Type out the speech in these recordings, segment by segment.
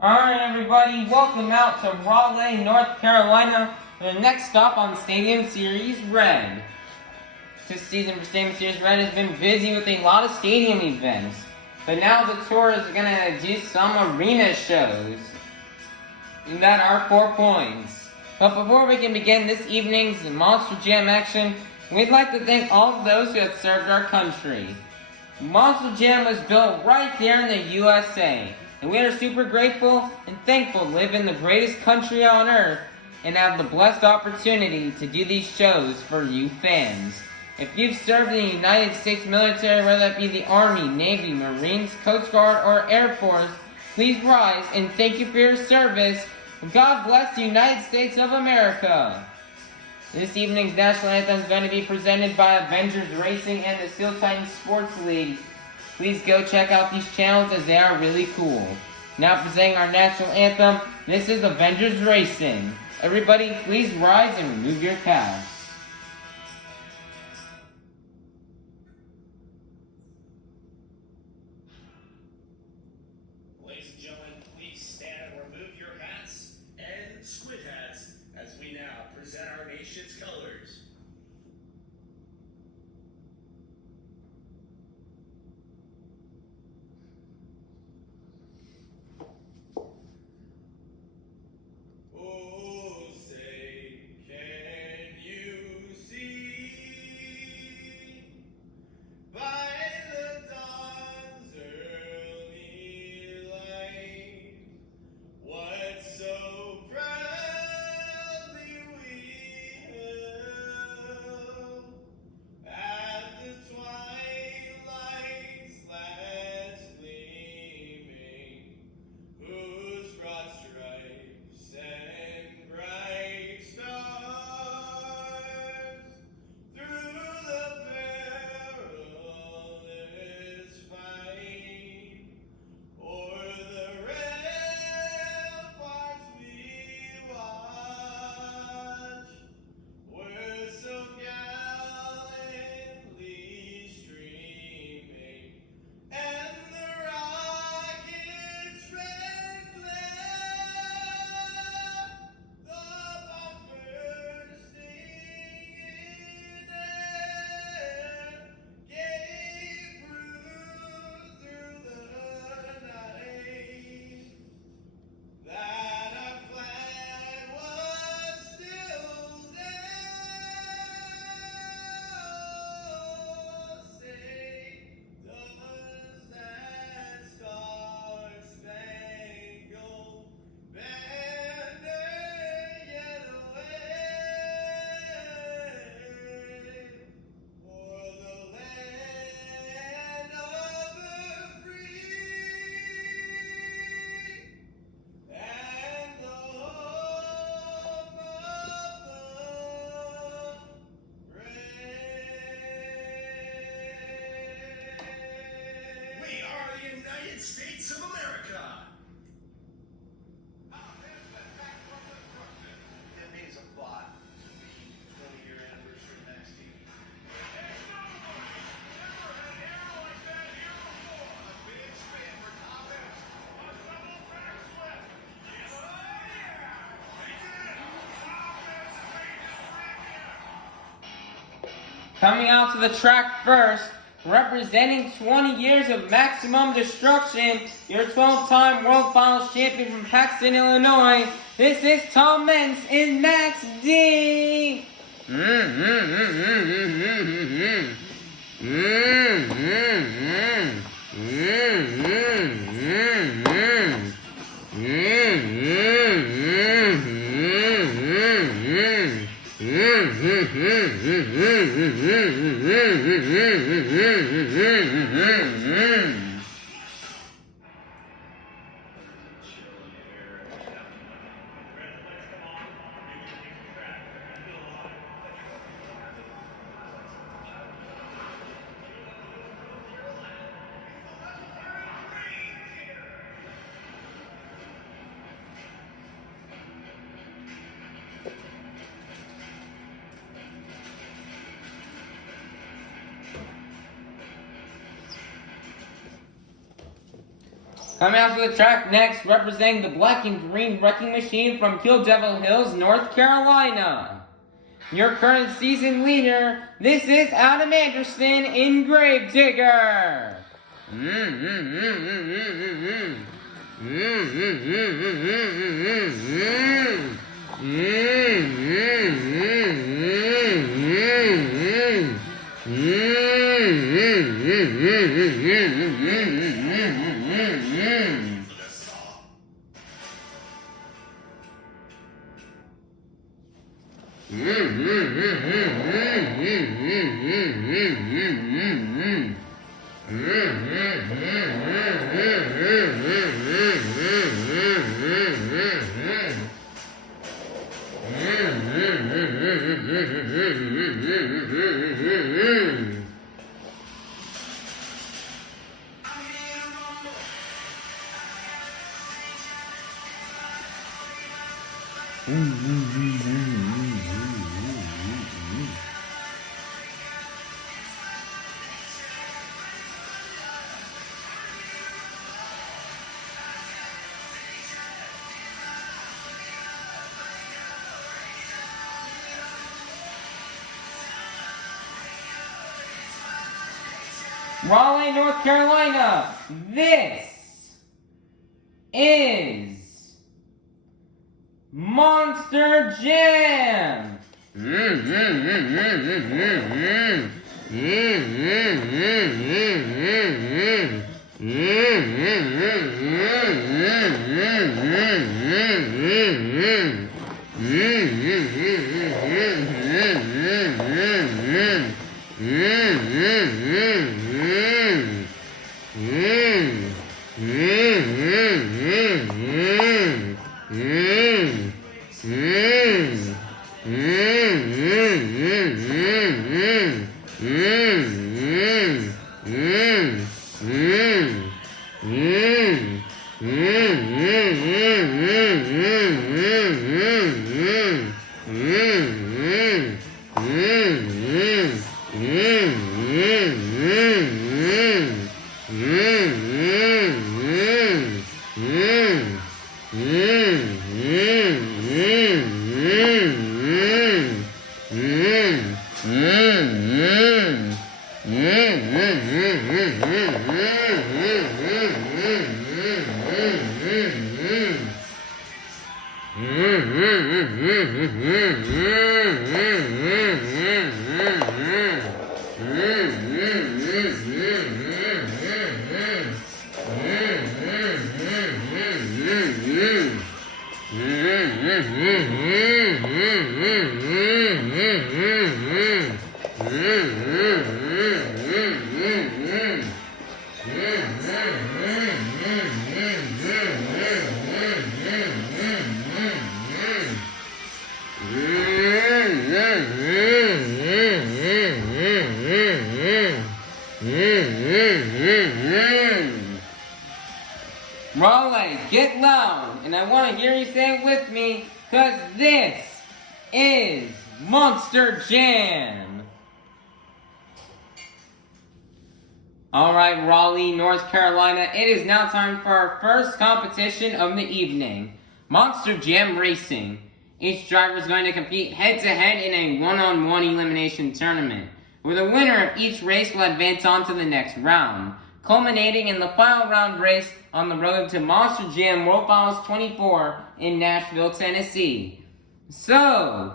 Alright everybody, welcome out to Raleigh, North Carolina for the next stop on Stadium Series Red. This season for Stadium Series Red has been busy with a lot of stadium events, but now the tour is going to do some arena shows that are 4 points. But before we can begin this evening's Monster Jam action, we'd like to thank all of those who have served our country. Monster Jam was built right here in the USA, and we are super grateful and thankful to live in the greatest country on earth and have the blessed opportunity to do these shows for you fans. If you've served in the United States military, whether that be the Army, Navy, Marines, Coast Guard, or Air Force, please rise and thank you for your service. God bless the United States of America. This evening's national anthem is going to be presented by Avengers Racing and the Steel Titans Sports League. Please go check out these channels as they are really cool. Now presenting our national anthem, this is Avengers Racing. Everybody, please rise and remove your caps. Ladies and gentlemen, please stand and remove your hats and squid hats as we now present our nation's colors. Oh, say, can you see by the dawn's early light what so proudly we hailed at the twilight's last gleaming, whose broad stripes and bright stars through the perilous fight o'er the ramparts we watch were so gallantly streaming, and the rocket's red glare, the bomb bursting in air, gave proof through the night that our flag was still there. Say, does that star-spangled banner yet wave for the land of the free and the home of the brave? We are the United States of America. It means a lot to be 20-year anniversary next year. Coming out to the track first, representing 20 years of maximum destruction, your 12-time World Finals champion from Paxton, Illinois, this is Tom Mentz in Max D. Coming out to the track next, representing the black and green wrecking machine from Kill Devil Hills, North Carolina. Your current season leader, this is Adam Anderson in Gravedigger. Raleigh, North Carolina, this is Monster Jam. Raleigh, get loud, and I want to hear you say it with me, because this is Monster Jam. Alright, Raleigh, North Carolina, it is now time for our first competition of the evening, Monster Jam Racing. Each driver is going to compete head-to-head in a one-on-one elimination tournament, where the winner of each race will advance on to the next round, culminating in the final round race on the road to Monster Jam World Finals 24 in Nashville, Tennessee. So,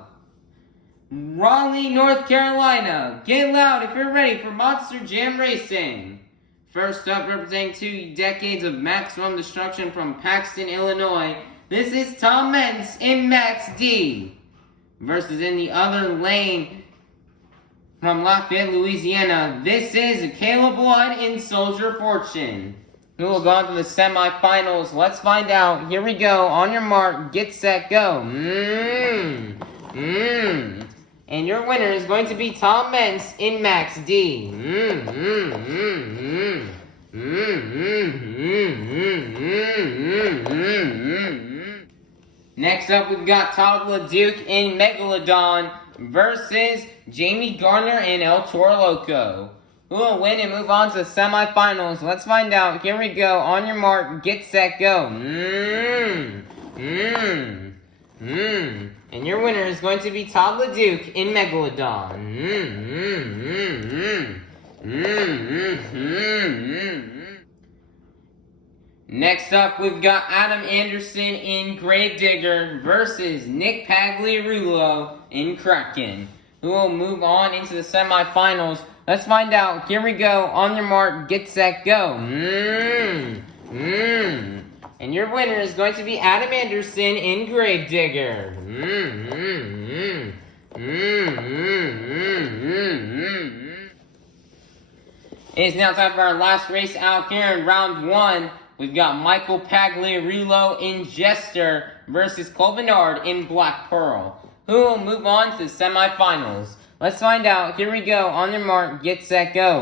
Raleigh, North Carolina, get loud if you're ready for Monster Jam Racing. First up, representing 2 decades of maximum destruction from Paxton, Illinois, this is Tom Mentz in Max D. Versus in the other lane, from Lafayette, Louisiana, this is Caleb Blood in Soldier Fortune. Who will go on to the semifinals? Let's find out. Here we go. On your mark, get set, go. And your winner is going to be Tom Mentz in Max D. Next up, we've got Todd LeDuc in Megalodon versus Jamie Garner in El Toro Loco. who will win and move on to the semifinals. Let's find out. Here we go. On your mark, get set, go. And your winner is going to be Todd LeDuc in Megalodon. Next up, we've got Adam Anderson in Gravedigger versus Nick Pagliarulo in Kraken, who will move on into the semifinals. Let's find out. Here we go. On your mark, get set, go. And your winner is going to be Adam Anderson in Gravedigger. It is now time for our last race out here in round 1. We've got Michael Pagliarulo in Jester versus Cole Bernard in Black Pearl, who will move on to the semifinals. Let's find out. Here we go. On your mark, get set, go.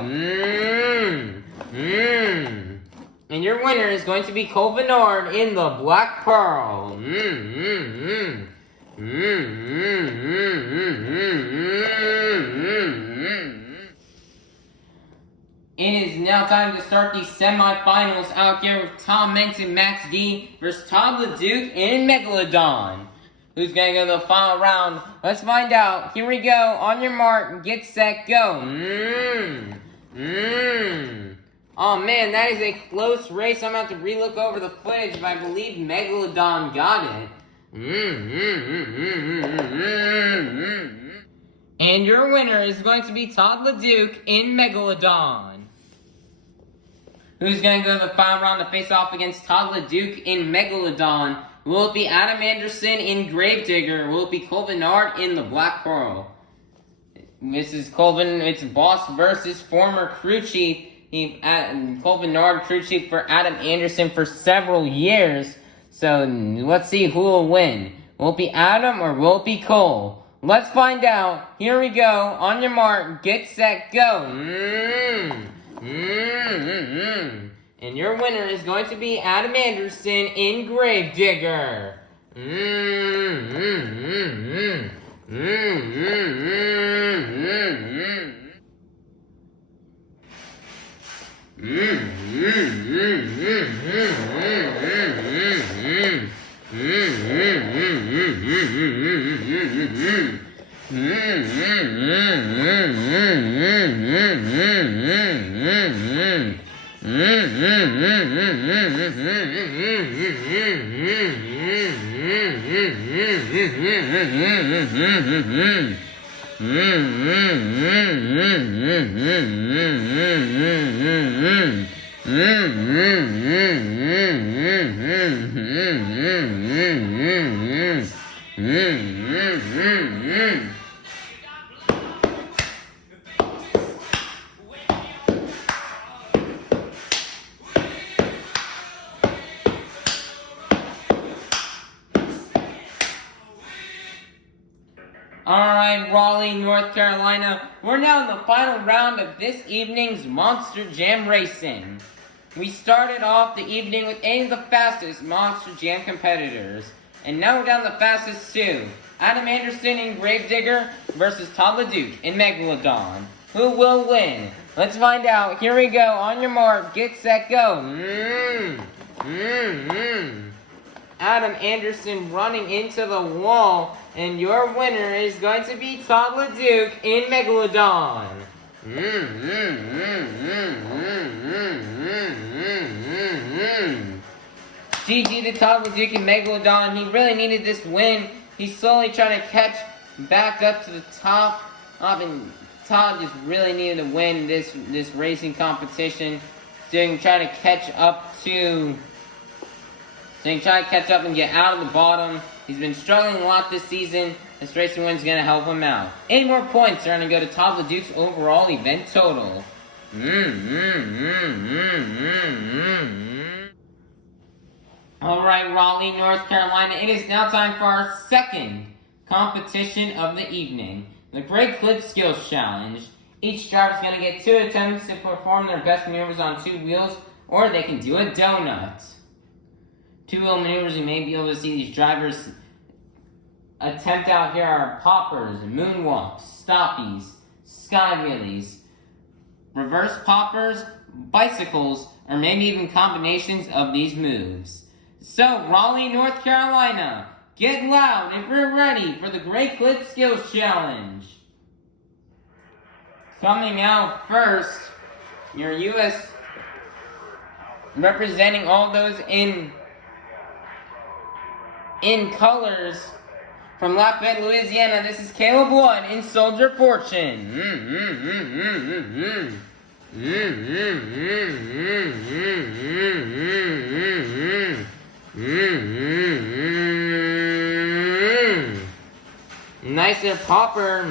And your winner is going to be Cole Bernard in the Black Pearl. It is now time to start the semifinals out here with Tom Menks and Max D versus Todd LeDuc in Megalodon. Who's going to go to the final round? Let's find out. Here we go. On your mark, get set, go. Oh man, that is a close race. I'm going to have to relook over the footage, but I believe Megalodon got it. And your winner is going to be Todd LeDuc in Megalodon. Who's going to go to the final round to face off against Todd LeDuc in Megalodon? Will it be Adam Anderson in Gravedigger? Will it be Cole Bernard in the Black Pearl? This is Colvin. It's boss versus former crew chief. Cole Bernard, crew chief for Adam Anderson for several years. So let's see who will win. Will it be Adam or will it be Cole? Let's find out. Here we go. On your mark, get set, go. And your winner is going to be Adam Anderson in Gravedigger. Alright, Raleigh, North Carolina. We're now in the final round of this evening's Monster Jam Racing. We started off the evening with 8 of the fastest Monster Jam competitors. And now we're down to the fastest 2. Adam Anderson in Gravedigger versus Todd LeDuc in Megalodon. Who will win? Let's find out. Here we go. On your mark, get set, go. Adam Anderson running into the wall. And your winner is going to be Todd LeDuc in Megalodon. GG to Todd LeDuc in Megalodon. He really needed this win. He's slowly trying to catch back up to the top. And Todd just really needed to win this racing competition. So he can try to catch up and get out of the bottom. He's been struggling a lot this season. This racing win's going to help him out. 8 more points are going to go to Todd LeDuc's overall event total. Alright, Raleigh, North Carolina. It is now time for our second competition of the evening. The Great Clip Skills Challenge. Each driver is going to get 2 attempts to perform their best maneuvers on 2 wheels, or they can do a donut. 2-wheel maneuvers you may be able to see these drivers attempt out here are poppers, moonwalks, stoppies, sky wheelies, reverse poppers, bicycles, or maybe even combinations of these moves. So, Raleigh, North Carolina, get loud if you're ready for the Great Clip Skills Challenge. Coming out first, your U.S. representing all those in colors from Lafayette, Louisiana. This is Caleb Blood in Soldier Fortune. Nice there, popper.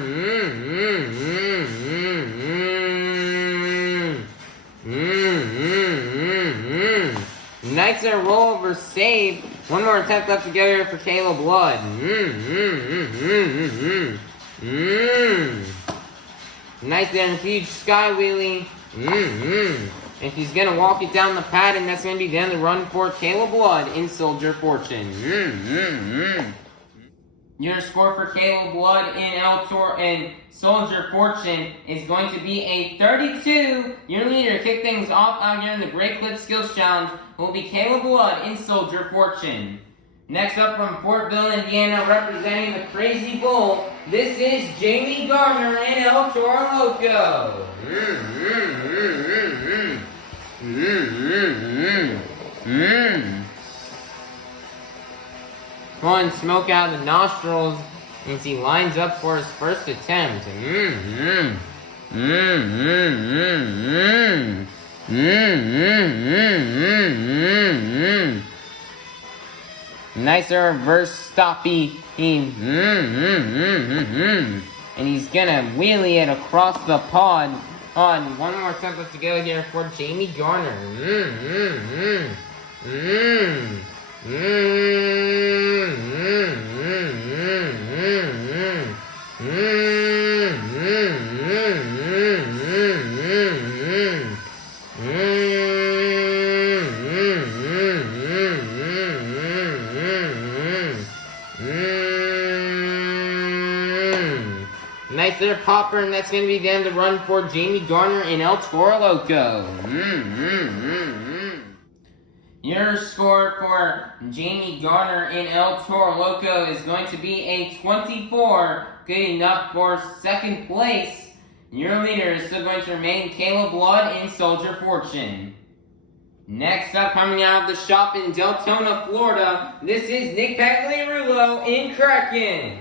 Nice there, roll over save. One more attempt left to go here for Caleb Blood. Nice there, huge sky wheelie. And he's gonna walk it down the pad, and that's gonna be the end of the run for Caleb Blood in Soldier Fortune. Your score for Caleb Blood in Soldier Fortune is going to be a 32. Your leader to kick things off out here in the Great Clip Skills Challenge will be Caleb Blood in Soldier Fortune. Next up from Portville, Indiana, representing the Crazy Bull, this is Jamie Gardner in El Toro Loco. Pulling smoke out of the nostrils as he lines up for his first attempt. Nice reverse stoppy. And he's gonna wheelie it across the pod. On one more attempt left to go here for Jamie Garner. Nice there, popper, and that's going to be the end of the run for Jamie Garner in El Toro Loco. Your score for Jamie Garner in El Toro Loco is going to be a 24, good enough for second place. Your leader is still going to remain Caleb Blood in Soldier Fortune. Next up, coming out of the shop in Deltona, Florida, this is Nick Pagliarulo in Kraken.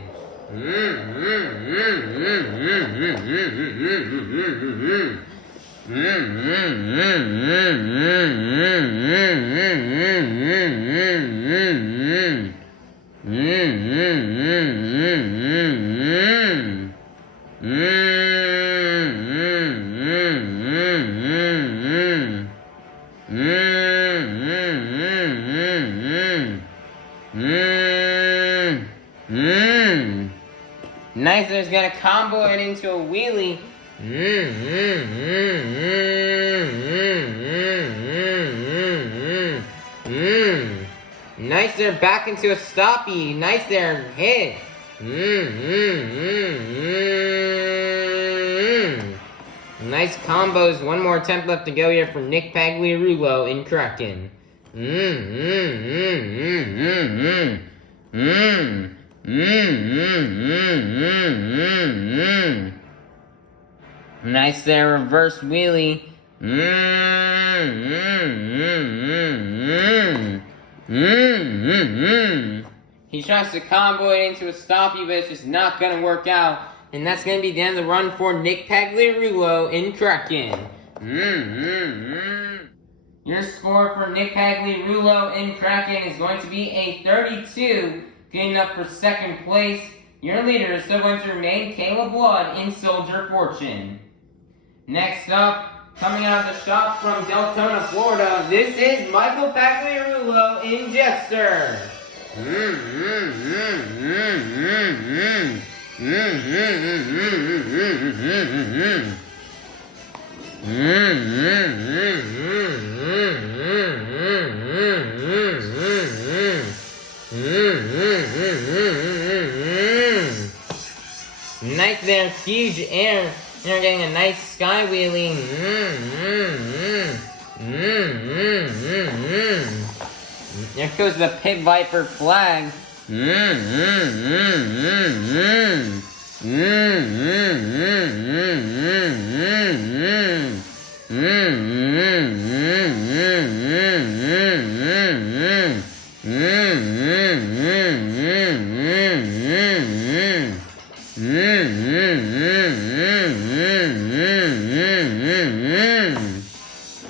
Nice, there's gonna combo it into a wheelie. Nice there, back into a stoppy. Nice there, hit. Nice combos. One more attempt left to go here for Nick Pagliarulo in Kraken. Nice there, reverse wheelie. He tries to combo it into a stoppy, but it's just not going to work out. And that's going to be the end of the run for Nick Pagliarulo in Kraken. Your score for Nick Pagliarulo in Kraken is going to be a 32, good enough for second place. Your leader is still going to remain Caleb Blood in Soldier Fortune. Next up, coming out of the shop from Deltona, Florida, this is Michael Pagliarulo in Jester. Nice there, huge air You're getting a nice sky wheelie. There goes the Pit Viper flag.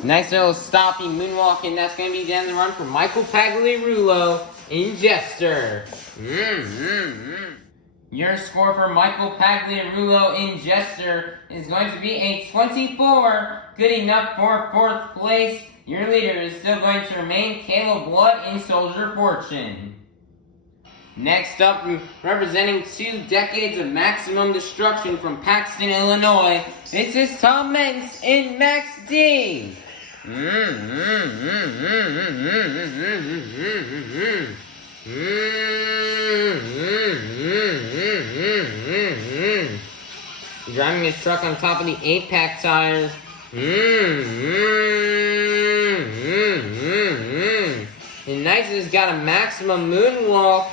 Nice little stoppy moonwalk, and that's going to be down the run for Michael Pagliarulo in Jester. Your score for Michael Pagliarulo in Jester is going to be a 24, good enough for 4th place. Your leader is still going to remain Caleb Blood in Soldier Fortune. Next up, representing 2 decades of maximum destruction from Paxton, Illinois, this is Tom Mentz in Max D. Driving his truck on top of the 8-pack tires. And Nice has got a maximum moonwalk.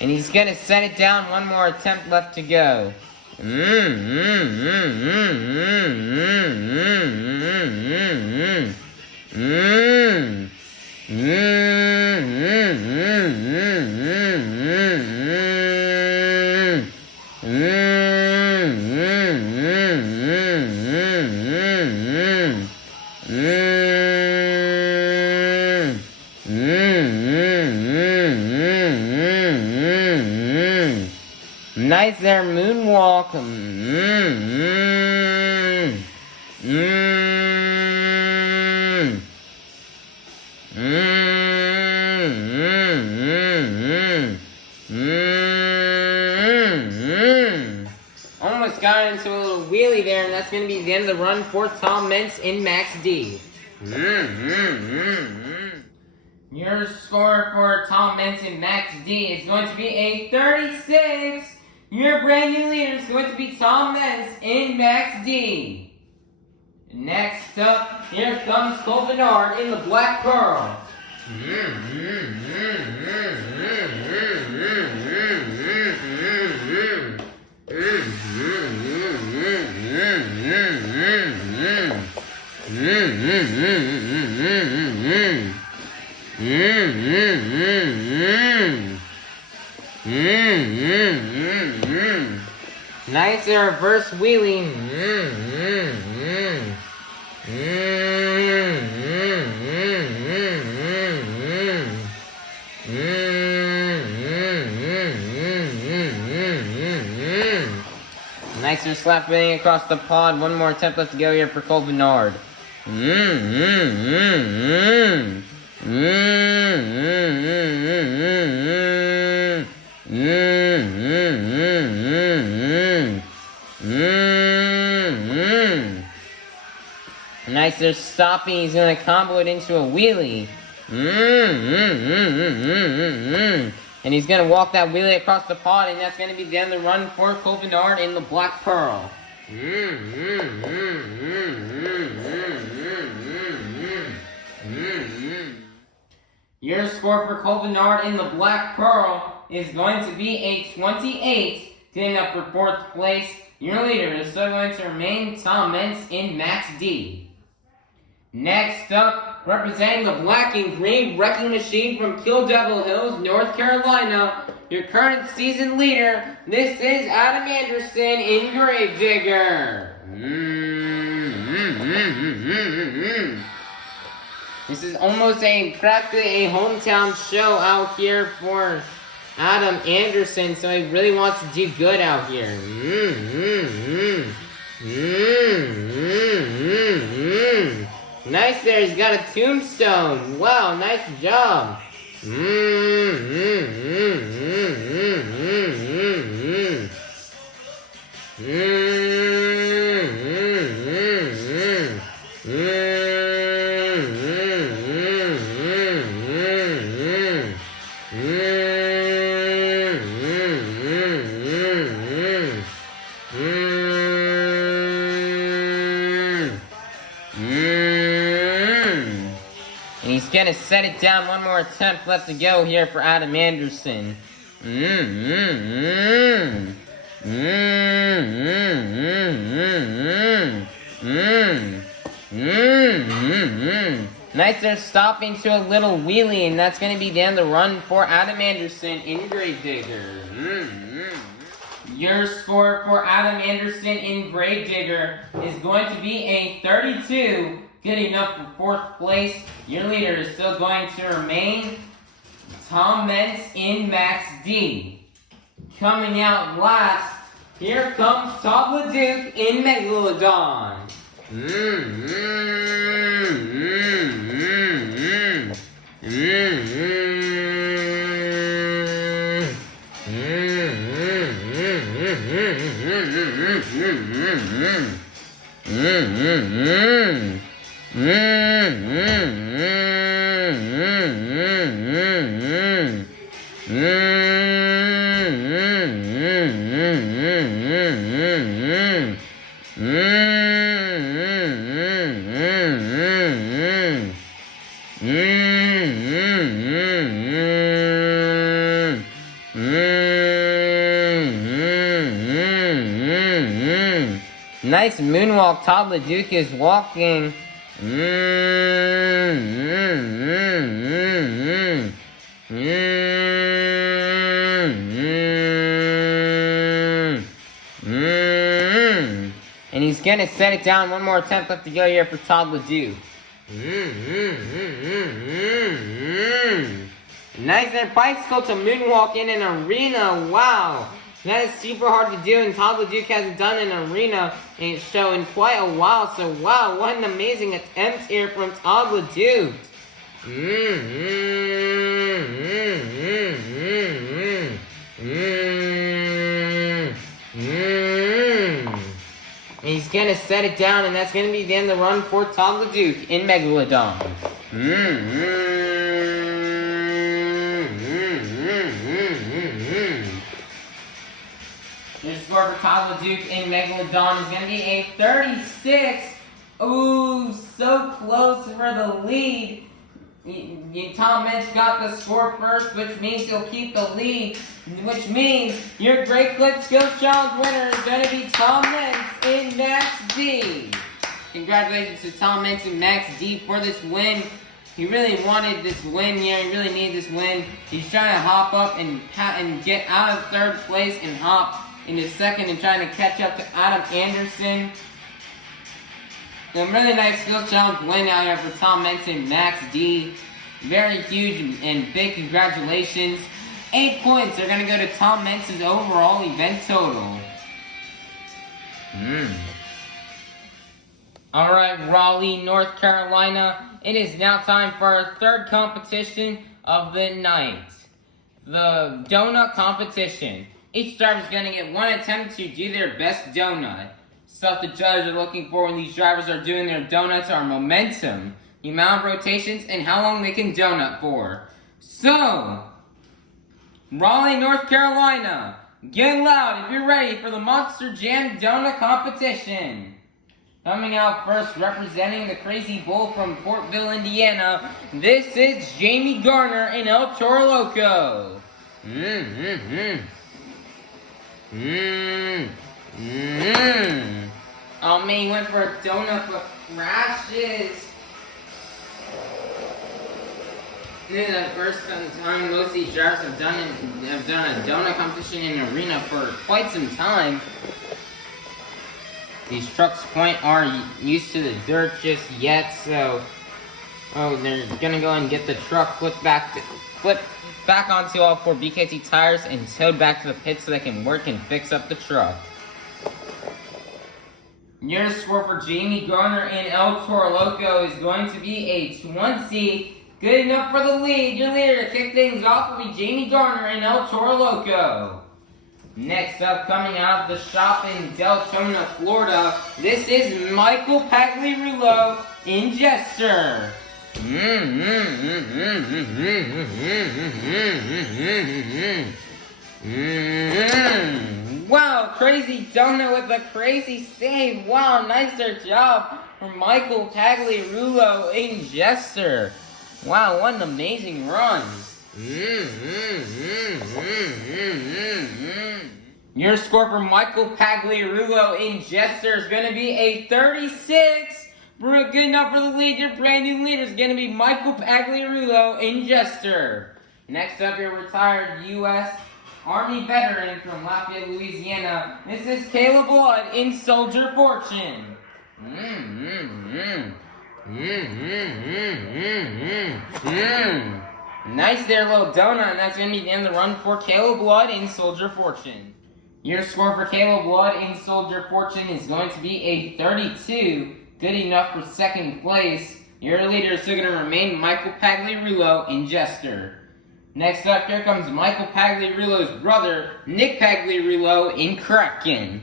And he's gonna set it down, one more attempt left to go. Nice there, moonwalk. Almost got into a little wheelie there, and that's going to be the end of the run for Tom Mentz in Max D. Your score for Tom Mentz in Max D is going to be a 36. Your brand new leader is going to be Tom Mentz in Max D. Next up, here comes Cole Bernard in the Black Pearl. Nice reverse wheelie. Nicer slap wheeling across the pod. One more attempt left to go here for Cole Bernard. Nice, they're stopping. He's going to combo it into a wheelie. And he's going to walk that wheelie across the pod, and that's going to be the end of the run for Cole Bernard in the Black Pearl. Your score for Cole Bernard in the Black Pearl is going to be a 28, getting up for 4th place. Your leader is still going to remain Tom Mentz in Max D. Next up, representing the Black and Green Wrecking Machine from Kill Devil Hills, North Carolina, your current season leader, this is Adam Anderson in Gravedigger. This is almost practically a hometown show out here for Adam Anderson, so he really wants to do good out here. Nice there, he's got a tombstone. Wow, nice job. And he's gonna set it down. One more attempt left to go here for Adam Anderson. Nice, they're stopping to a little wheelie, and that's gonna be down the run for Adam Anderson in Gravedigger. Your score for Adam Anderson in Gravedigger is going to be a 32. Good enough for 4th place. Your leader is still going to remain Tom Mentz in Max D. Coming out last, here comes Todd LeDuc in Megalodon. Nice moonwalk. Todd LeDuc is walking. And he's gonna set it down. One more attempt left to go here for Todd LeDuc. Nice there, bicycle to moonwalk in an arena. Wow. That is super hard to do, and Todd LeDuc hasn't done an arena show in quite a while. So wow, what an amazing attempt here from Todd LeDuc. And he's gonna set it down, and that's gonna be the end of the run for Todd LeDuc in Megalodon. Your score for Todd LeDuc in Megalodon is going to be a 36. Ooh, so close for the lead. Tom Mentz got the score first, which means he'll keep the lead, which means your Great Clip Skills Challenge winner is going to be Tom Mentz in Max D. Congratulations to Tom Mentz in Max D for this win. He really wanted this win here. He really needed this win. He's trying to hop up and get out of 3rd place and hop into 2nd and trying to catch up to Adam Anderson. A really nice skill challenge win out here for Tom Mentz and Max D. Very huge and big congratulations. 8 points are going to go to Tom Mentz's overall event total. Alright, Raleigh, North Carolina. It is now time for our 3rd competition of the night. The donut competition. Each driver is going to get 1 attempt to do their best donut. Stuff the judges are looking for when these drivers are doing their donuts are momentum, the amount of rotations, and how long they can donut for. So, Raleigh, North Carolina, get loud if you're ready for the Monster Jam Donut Competition. Coming out first, representing the Crazy Bull from Fortville, Indiana, this is Jamie Garner in El Toro Loco. Oh man, he went for a donut but crashes. This is the first time most of these drivers have done a donut competition in an arena for quite some time. These trucks aren't used to the dirt just yet, so they're gonna go and get the truck flipped back onto all 4 BKT tires and towed back to the pit so they can work and fix up the truck. Your score for Jamie Garner and El Toro Loco is going to be a 20. Good enough for the lead. Your leader to kick things off will be Jamie Garner and El Toro Loco. Next up, coming out of the shop in Deltona, Florida, this is Michael Pagliarulo in Jester. Wow, crazy donut with a crazy save. Wow, nicer job from Michael Pagliarulo in Jester. Wow, what an amazing run. Your score for Michael Pagliarulo in Jester is going to be a 36. Good enough for the lead. Your brand new leader is going to be Michael Pagliarulo in Jester. Next up, your retired U.S. Army veteran from Lafayette, Louisiana. This is Caleb Blood in Soldier Fortune. Nice there, little donut, and that's going to be the end of the run for Caleb Blood in Soldier Fortune. Your score for Caleb Blood in Soldier Fortune is going to be a 32. Good enough for second place. Your leader is still going to remain Michael Pagliarulo in Jester. Next up, here comes Michael Pagliarulo's brother, Nick Pagliarulo in Kraken.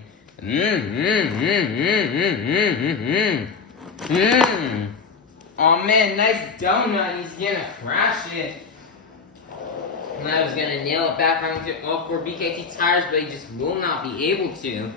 Oh man, nice donut. He's gonna crash it. And I was gonna nail it back onto all 4 BKT tires, but he just will not be able to.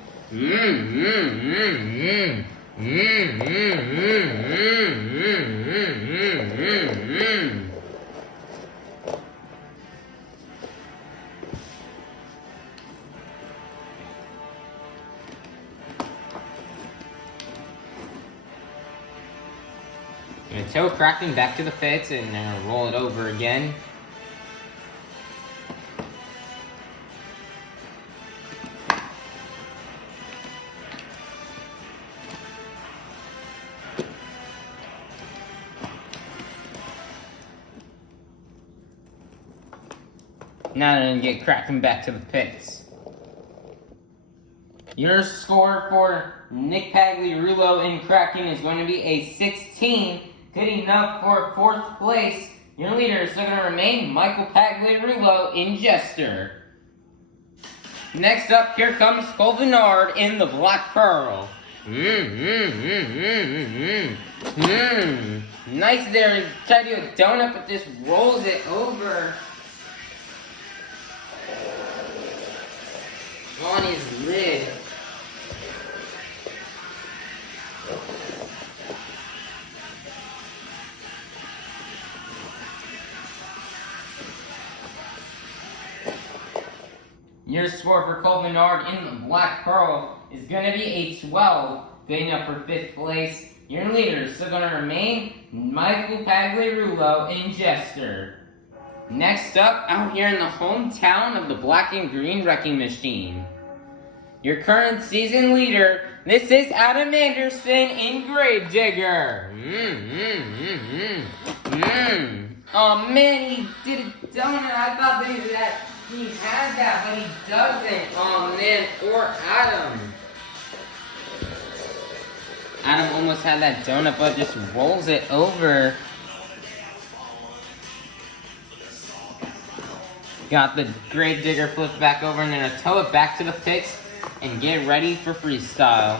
I'm gonna tow Kraken back to the pits and then I'll roll it over again. Now I'm gonna get Kraken back to the pits. Your score for Nick Pagliarulo in Kraken is going to be a 16. Good enough for 4th place. Your leader is still going to remain Michael Pagliarulo in Jester. Next up, here comes Cole Vennard in the Black Pearl. Nice there. He tried to do a donut, but just rolls it over on his lid. Your score for Cole Vennard in the Black Pearl is going to be a 12. Good enough for 5th place. Your leader is still going to remain Michael Pagliarulo in Jester. Next up, out here in the hometown of the Black and Green Wrecking Machine. Your current season leader, this is Adam Anderson in Gravedigger. Oh man, he did a donut. I thought maybe that he had that, but he doesn't. Oh man, poor Adam. Adam almost had that donut, but just rolls it over. Got the Gravedigger flipped back over, and then tow it back to the pits and get ready for freestyle.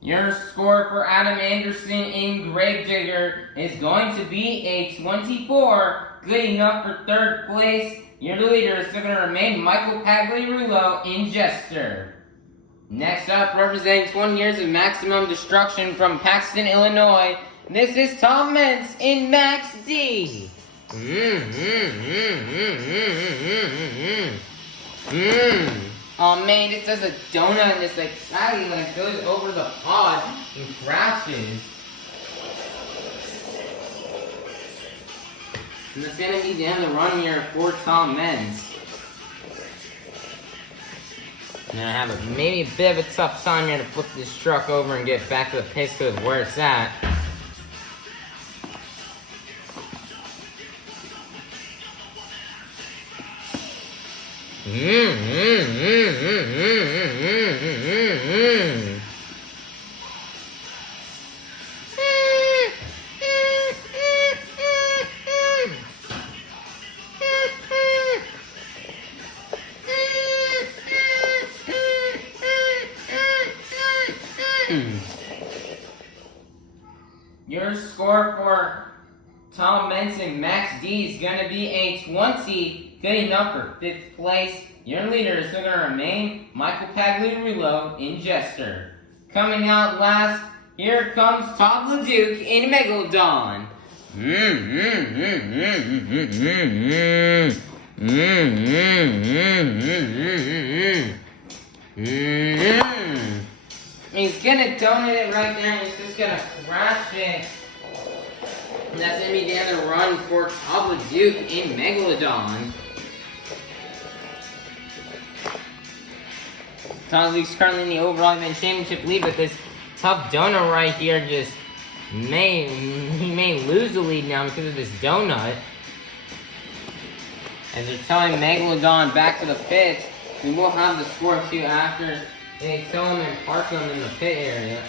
Your score for Adam Anderson in Gravedigger is going to be a 24. Good enough for 3rd place. Your leader is still going to remain Michael Pagliarulo in Jester. Next up, representing 20 years of maximum destruction from Paxton, Illinois, this is Tom Mentz in Max D. Oh man, it says a donut and it's like fatty when it goes over the pod and crashes. And that's gonna be the end of the run here for Tom Mentz. And I have maybe a bit of a tough time here to flip this truck over and get back to the pits because of where it's at. Your score for Tom Benson Max D is going to be a 20. Good enough for 5th place. Your leader is still going to remain Michael Pagliarulo in Jester. Coming out last, here comes Todd LeDuc in Megalodon. He's gonna donate it right there, and he's just gonna crash it. And that's gonna be the end of the run for Todd LeDuc in Megalodon. Todd LeDuc's currently in the overall event championship lead, but this tough donut right here he may lose the lead now because of this donut. As they're telling Megalodon back to the pits, we will have the score too after they tell him and park him in the pit area.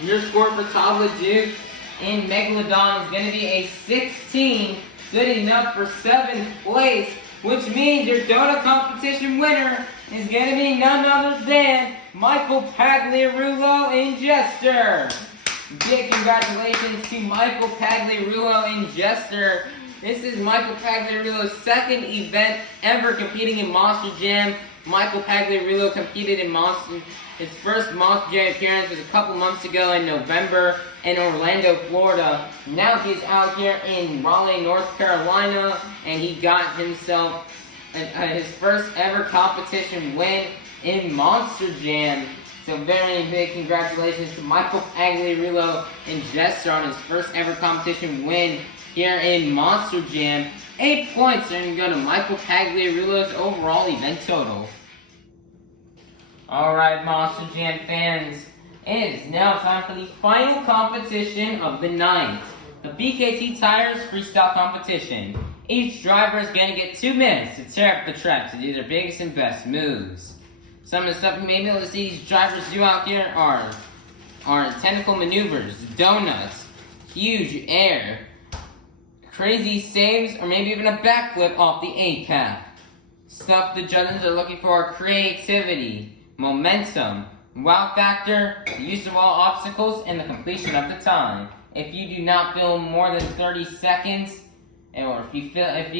Your score for Todd LeDuc in Megalodon is going to be a 16, good enough for 7th place, which means your donut competition winner is going to be none other than Michael Pagliarulo in Jester. Big congratulations to Michael Pagliarulo in Jester. This is Michael Pagliarulo's 2nd event ever competing in Monster Jam. Michael Pagliarulo competed in his first Monster Jam appearance was a couple months ago in November in Orlando, Florida. Now he's out here in Raleigh, North Carolina, and he got himself his first ever competition win in Monster Jam. So very big congratulations to Michael Pagliarulo and Jester on his first ever competition win here in Monster Jam. 8 points are going to go to Michael Pagliarulo's overall event total. Alright, Monster Jam fans, it is now time for the final competition of the night. The BKT Tires Freestyle Competition. Each driver is going to get 2 minutes to tear up the track to do their biggest and best moves. Some of the stuff you may be able to see these drivers do out here are tentacle maneuvers, donuts, huge air, crazy saves, or maybe even a backflip off the A-cap. Stuff the judges are looking for are creativity, momentum, wow factor, the use of all obstacles, and the completion of the time. If you do not fill more than 30 seconds, or if you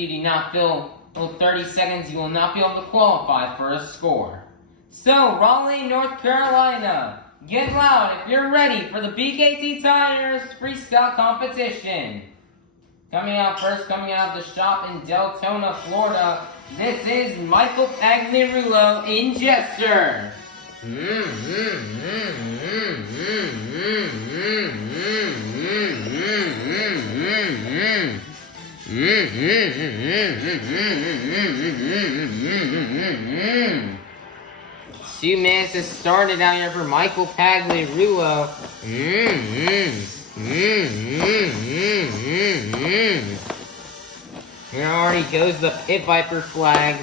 do not fill 30 seconds, you will not be able to qualify for a score. So, Raleigh, North Carolina, get loud if you're ready for the BKT Tires Freestyle Competition. Coming out first, coming out of the shop in Deltona, Florida, this is Michael Pagliarulo in Jester. Two minutes has started out here for Michael Pagliarulo. Here already goes the Pit Viper flag.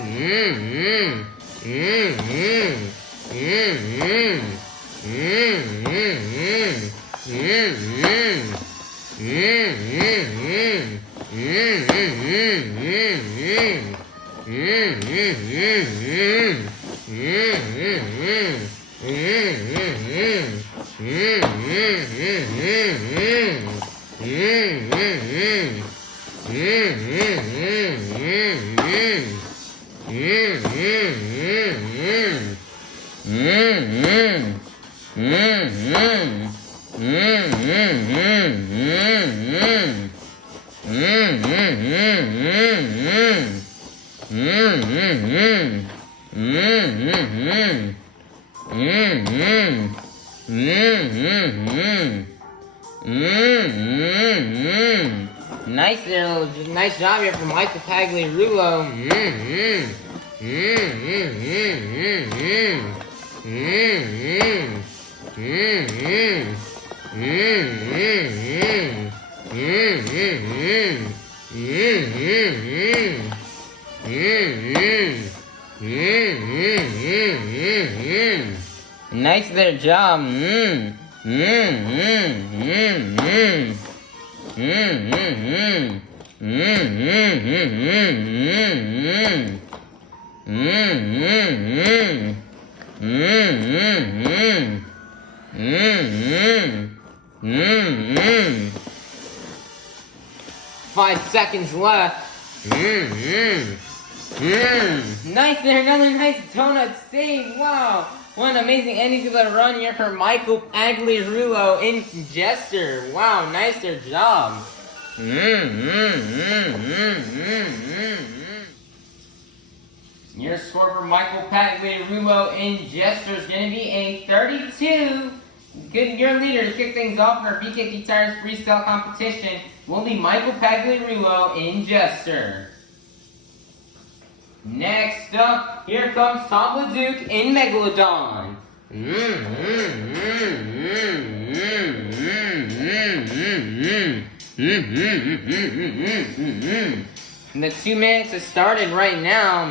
Nice job here from Michael Pagliarulo. Nice there job. Five seconds left. Nice there, another nice donut save. Wow. What an amazing ending to the run here for Michael Pagliarulo in Jester. Wow, nice their job. Your score for Michael Pagliarulo in Jester is going to be a 32. Good, your leader to kick things off in our BKT Tires freestyle competition will be Michael Pagliarulo in Jester. Next up, here comes Tom LeDuc in Megalodon. And the 2 minutes has started right now.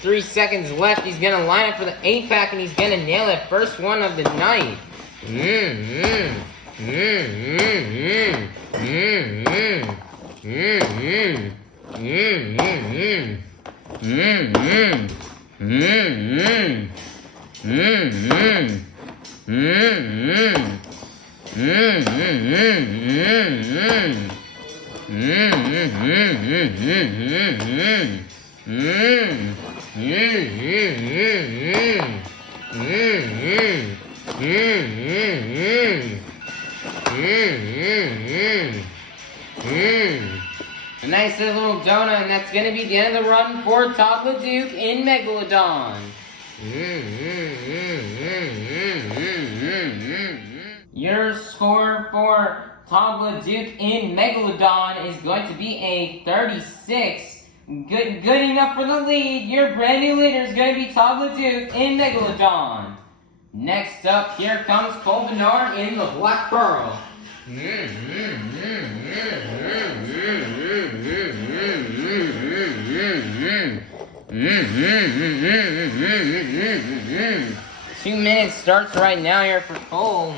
Three seconds left. He's gonna line up for the 8-pack and he's gonna nail it. First one of the night. A nice little donut, and that's going to be the end of the run for Todd LeDuc in Megalodon. Your score for Todd LeDuc in Megalodon is going to be a 36. Good enough for the lead. Your brand new leader is going to be Todd LeDuc in Megalodon. Next up, here comes Cole Bernard in the Black Pearl. 2 minutes starts right now here for Cole.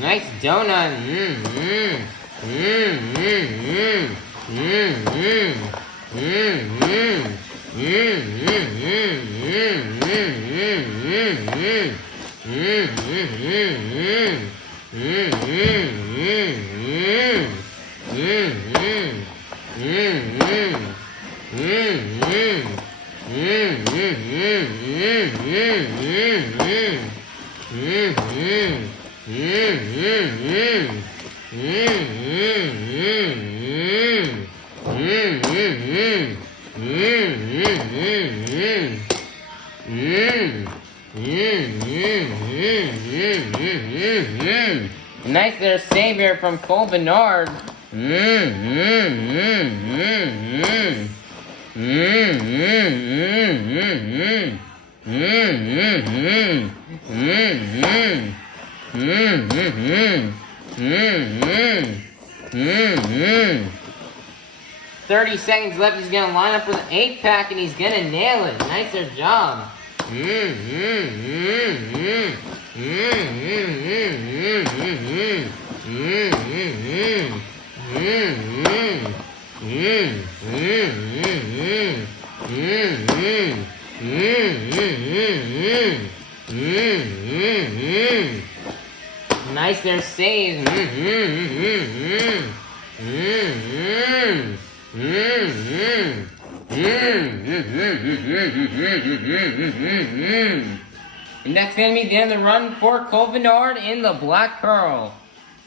Nice donut. Nice little save here from Cole Bernard. Mm-hmm. 30 seconds left. He's gonna line up for the 8-pack and he's gonna nail it. Nicer job. Nice there save. And that's going to be the end of the run for Colvinard in the Black Pearl.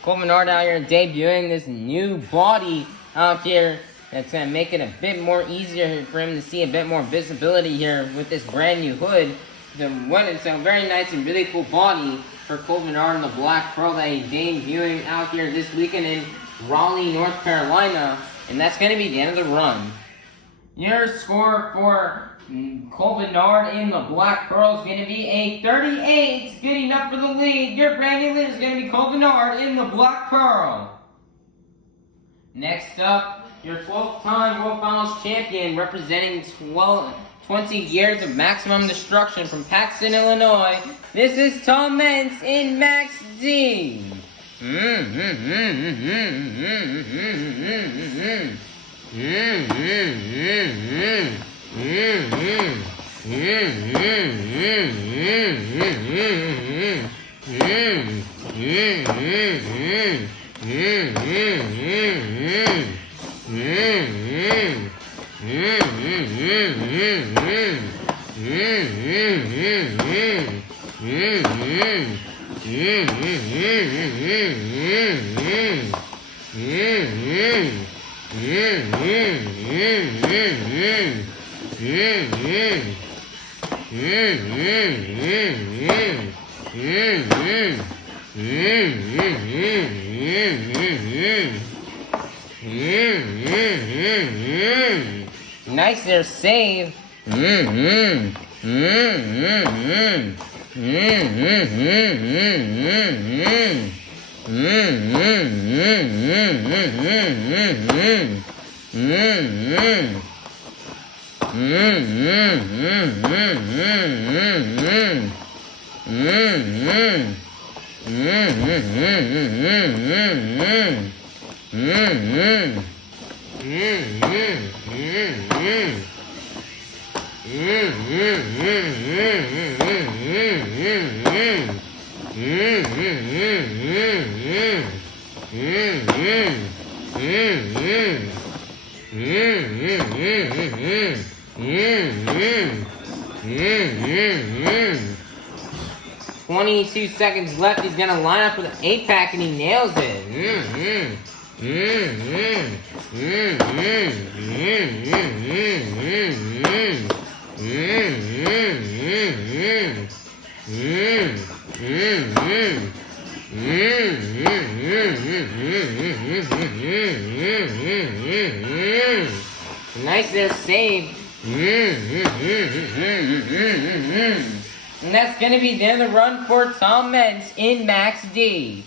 Colvinard out here debuting this new body out here that's going to make it a bit more easier for him to see a bit more visibility here with this brand new hood. It's a very nice and really cool body for Colvinard in the Black Pearl that he's debuting out here this weekend in Raleigh, North Carolina. And that's going to be the end of the run. Your score for Colvinard in the Black Pearl is going to be a 38. Good enough for the lead. Your brand new leader is going to be Colvinard in the Black Pearl. Next up, your 12th time World Finals champion representing 20 years of maximum destruction from Paxton, Illinois. This is Tom Mentz in Max D. Nice there, save. Two seconds left. He's gonna line up with an 8-pack and he nails it. Nice there, save. And that's going to be the end of the run for Tom Mentz in Max D.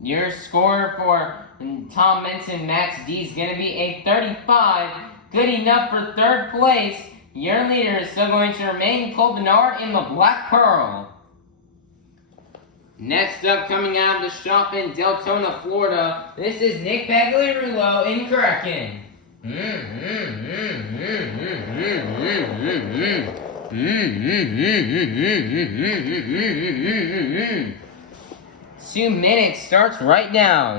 Your score for Tom Mentz in Max D is going to be a 35. Good enough for third place. Your leader is still going to remain Colvinard in the Black Pearl. Next up, coming out of the shop in Deltona, Florida, this is Nick Pagliarulo in Kraken. 2 minutes starts right now.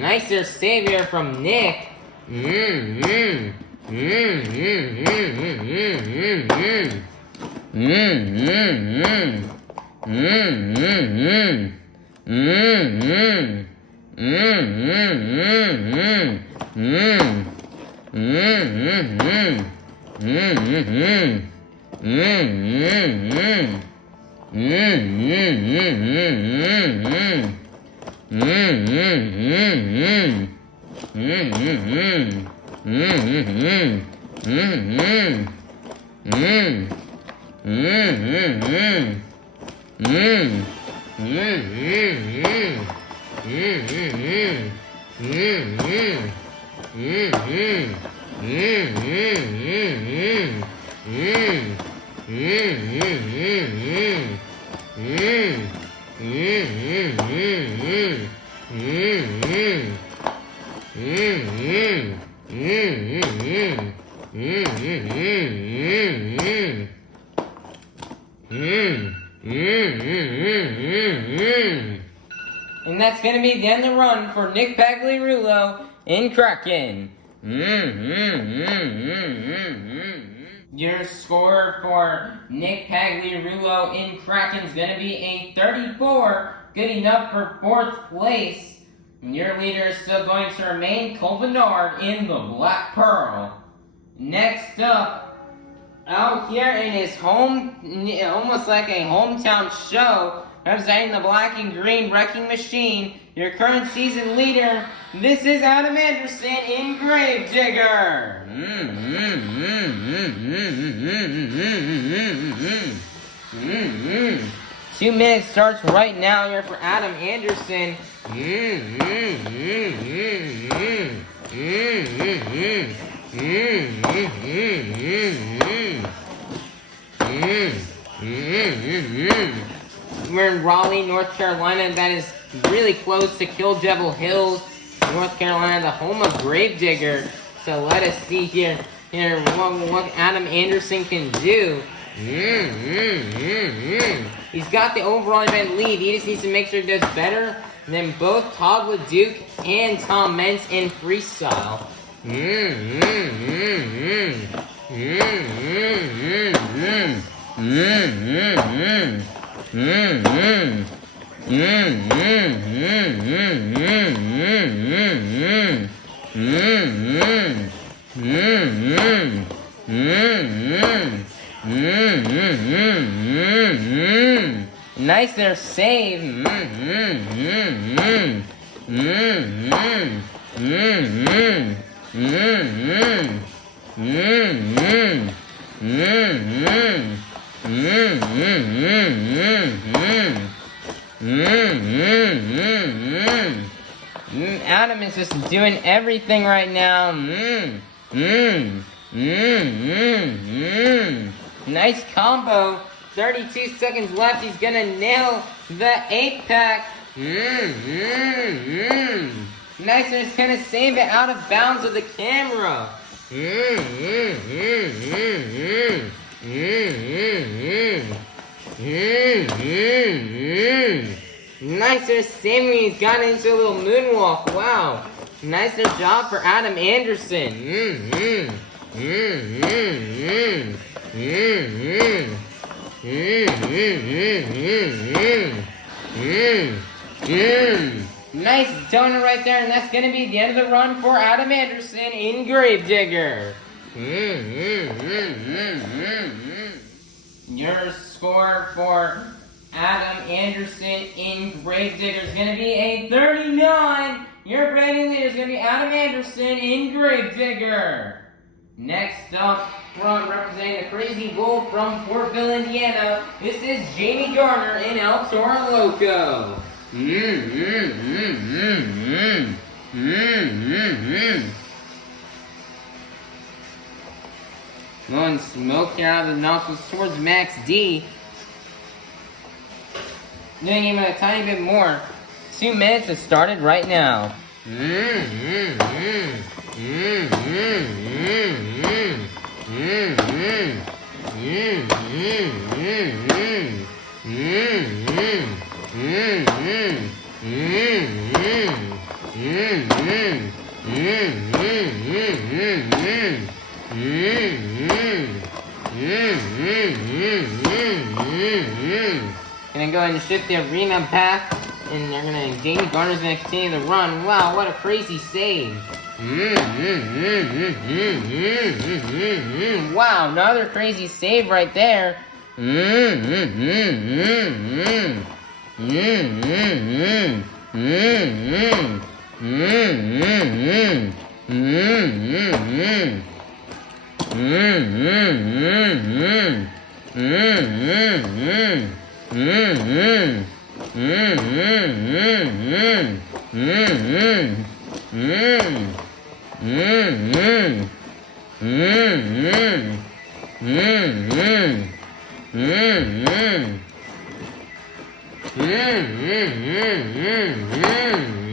Nicer savior from Nick. And that's going to be the end of the run for Nick Pagliarulo in Kraken. Your score for Nick Pagliarulo in Kraken is going to be a 34, good enough for 4th place. And your leader is still going to remain Cole Bernard in the Black Pearl. Next up, out here in his home, almost like a hometown show, representing the Black and Green Wrecking Machine, your current season leader, this is Adam Anderson in Gravedigger. 2 minutes starts right now here for Adam Anderson. We're in Raleigh, North Carolina. That is really close to Kill Devil Hills, North Carolina, the home of Gravedigger. So let us see here what Adam Anderson can do. He's got the overall event lead. He just needs to make sure he does better than both Todd LeDuc and Tom Mentz in freestyle. Nice there, save. Adam is just doing everything right now. Nice combo. 32 seconds left. He's gonna nail the 8-pack. Nice, and he's gonna save it out of bounds with the camera. Nicer saving. He's got into a little moonwalk. Wow. Nicer job for Adam Anderson. Nice donut right there, and that's gonna be the end of the run for Adam Anderson in Gravedigger. Your score for Adam Anderson in Gravedigger is gonna be a 39. Your branding leader is gonna be Adam Anderson in Gravedigger. Next up, from representing the Crazy Wolf from Portville, Indiana, this is Jamie Garner in El Toro Loco. Blowing smoke here out of the nostrils towards Max D. Doing even a tiny bit more. 2 minutes has started right now. Gonna go ahead and shift the arena back, and they're gonna. Jamie Garner's gonna continue the run. Wow, what a crazy save! Wow, another crazy save right there.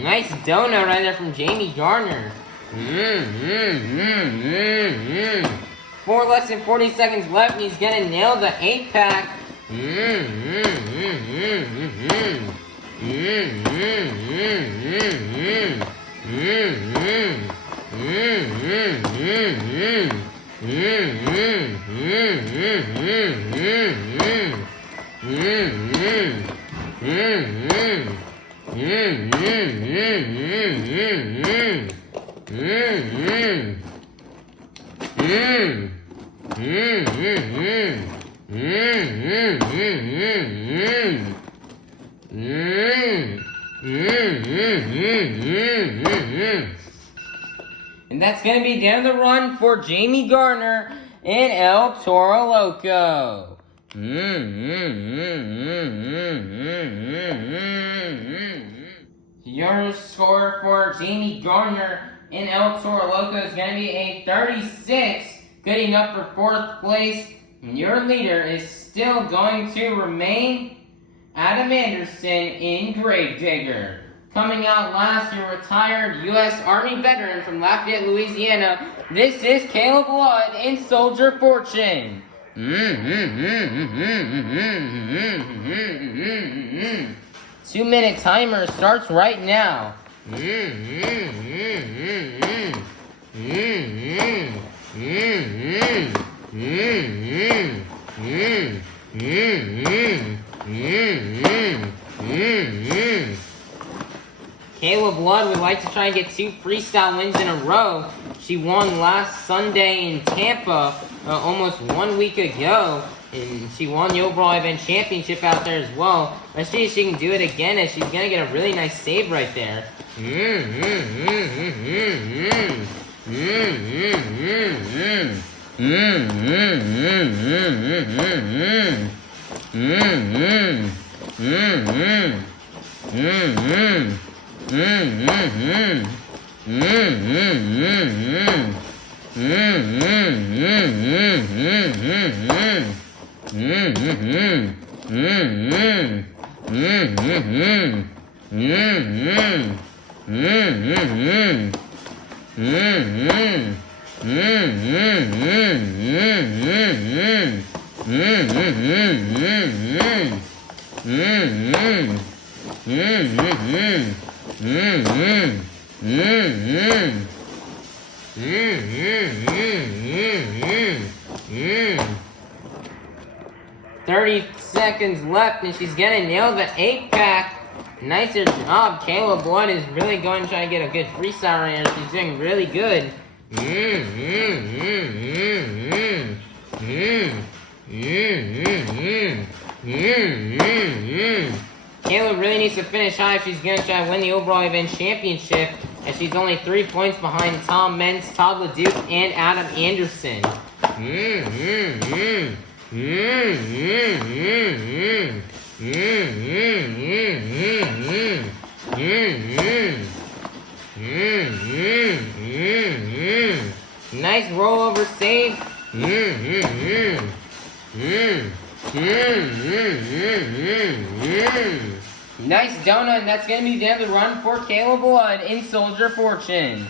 Nice donut right there from Jamie Garner. 4 less than 40 seconds left, and he's gonna nail the 8-pack. And that's going to be the end of the run for Jamie Garner and El Toro Loco. Your score for Jamie Garner and El Toro Loco is going to be a 36, good enough for 4th place. And your leader is still going to remain Adam Anderson in Gravedigger. Coming out last, your retired U.S. Army veteran from Lafayette, Louisiana, this is Caleb Blood in Soldier Fortune. 2-minute timer starts right now. Kayla Blood would like to try and get 2 freestyle wins in a row. She won last Sunday in Tampa, almost 1 week ago, and she won the overall event championship out there as well. Let's see if she can do it again, and she's gonna get a really nice save right there. Seconds left, and she's gonna nail the 8-pack. Nicer job. Kayla Blood is really going to try to get a good freestyle right here. She's doing really good. Kayla really needs to finish high if she's going to try to win the overall event championship, and she's only 3 points behind Tom Mentz, Todd LeDuc, and Adam Anderson. Nice rollover save. Nice donut, and that's going to be the end of the run for Caleb Blood in Soldier Fortune.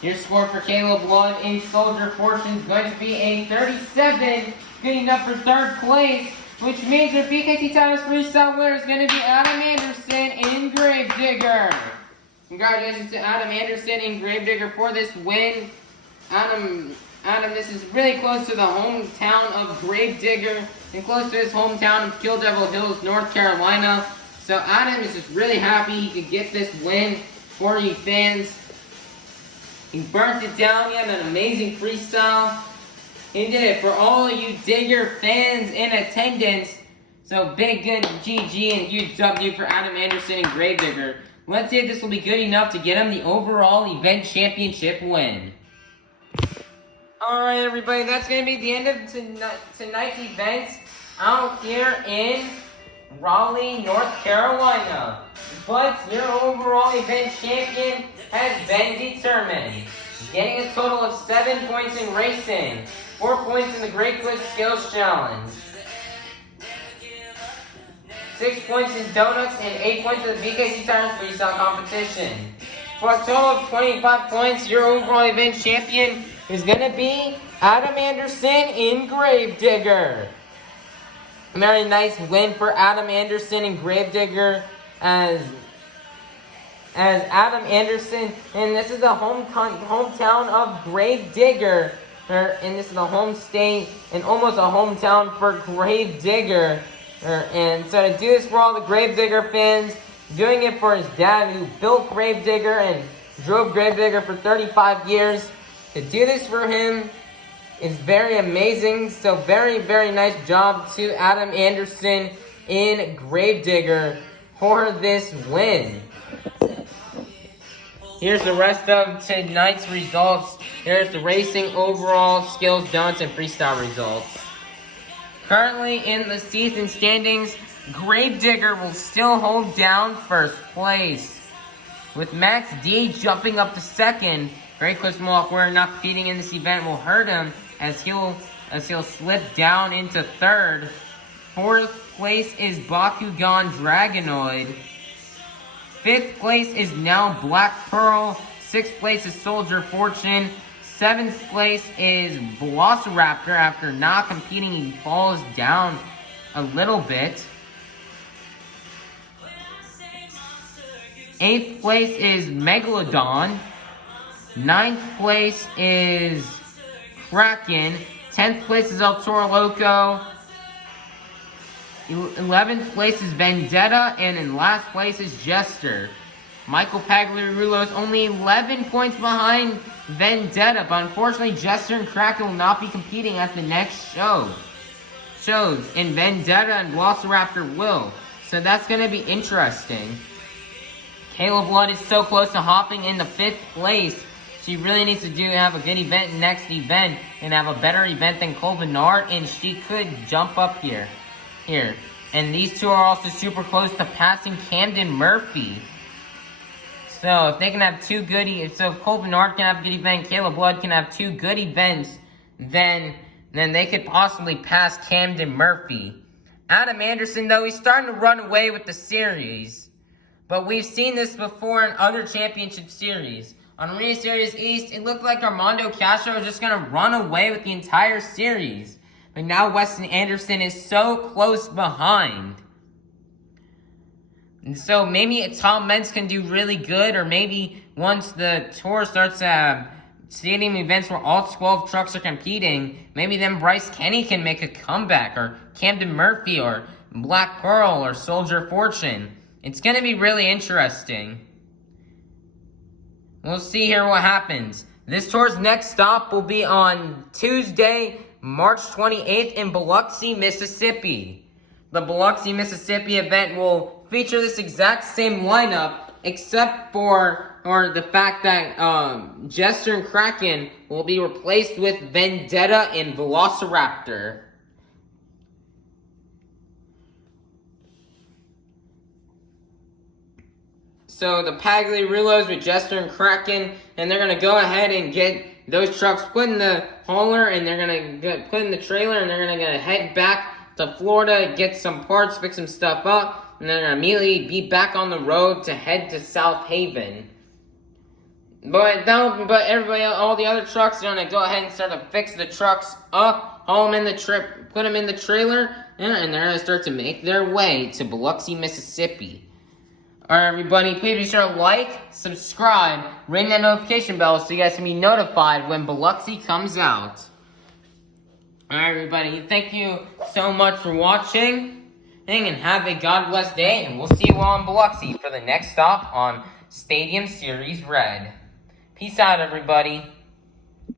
Your score for Caleb Blood in Soldier Fortune is going to be a 37, good enough for third place, which means your BKT Titles Freestyle winner is going to be Adam Anderson in Gravedigger. Congratulations to Adam Anderson in Gravedigger for this win. Adam, this is really close to the hometown of Gravedigger and close to his hometown of Kill Devil Hills, North Carolina. So Adam is just really happy he could get this win for you fans. He burnt it down. He had an amazing freestyle. He did it for all of you Digger fans in attendance. So big good GG and huge W for Adam Anderson and Gravedigger. Let's see if this will be good enough to get him the overall event championship win. Alright everybody, that's going to be the end of tonight's events out here in Raleigh, North Carolina. But your overall event champion has been determined. Getting a total of 7 points in racing, 4 points in the Great Clip Skills Challenge, 6 points in donuts, and 8 points in the BKT Titles Freestyle Competition. For a total of 25 points, your overall event champion is going to be Adam Anderson in Gravedigger. A very nice win for Adam Anderson in Gravedigger as Adam Anderson, and this is the hometown of Gravedigger, and this is the home state and almost a hometown for Gravedigger. And so to do this for all the Gravedigger fans, doing it for his dad who built Gravedigger and drove Gravedigger for 35 years, to do this for him is very amazing. So very, very nice job to Adam Anderson in Gravedigger for this win. Here's the rest of tonight's results. Here's the racing, overall, skills, donuts, and freestyle results. Currently in the season standings, Gravedigger will still hold down first place, with Max D jumping up to second. Great Clips Walkware not competing in this event will hurt him as he'll slip down into third. Fourth place is Bakugan Dragonoid. Fifth place is now Black Pearl. Sixth place is Soldier Fortune. Seventh place is Velociraptor. After not competing, he falls down a little bit. Eighth place is Megalodon. Ninth place is Kraken. 10th place is El Toro Loco. 11th place is Vendetta. And in last place is Jester. Michael Pagliarulo is only 11 points behind Vendetta. But unfortunately, Jester and Kraken will not be competing at the next shows. And Vendetta and Velociraptor will. So that's going to be interesting. Caleb Blood is so close to hopping into 5th place. She really needs to have a good event next event and have a better event than Cole Bernard, and she could jump up here. And these two are also super close to passing Camden Murphy. So if they can have two good, if Cole Bernard can have a good event, Caleb Blood can have two good events, then they could possibly pass Camden Murphy. Adam Anderson, though, he's starting to run away with the series. But we've seen this before in other championship series. On Arena Series East, it looked like Armando Castro was just going to run away with the entire series. But now Weston Anderson is so close behind. And so maybe Tom Mentz can do really good, or maybe once the tour starts to have stadium events where all 12 trucks are competing, maybe then Bryce Kenny can make a comeback, or Camden Murphy, or Black Pearl, or Soldier Fortune. It's going to be really interesting. We'll see here what happens. This tour's next stop will be on Tuesday, March 28th in Biloxi, Mississippi. The Biloxi, Mississippi event will feature this exact same lineup, except for the fact that Jester and Kraken will be replaced with Vendetta and Velociraptor. So the Pagliarulos with Jester and Kraken, and they're gonna go ahead and get those trucks put in the hauler, and they're gonna get put in the trailer, and they're gonna head back to Florida, get some parts, fix some stuff up, and they're gonna immediately be back on the road to head to South Haven. But everybody, all the other trucks are gonna go ahead and start to fix the trucks up, haul them in the put them in the trailer, and they're gonna start to make their way to Biloxi, Mississippi. Alright, everybody, please be sure to like, subscribe, ring that notification bell so you guys can be notified when Biloxi comes out. Alright, everybody, thank you so much for watching, and have a God bless day, and we'll see you all in Biloxi for the next stop on Stadium Series Red. Peace out, everybody.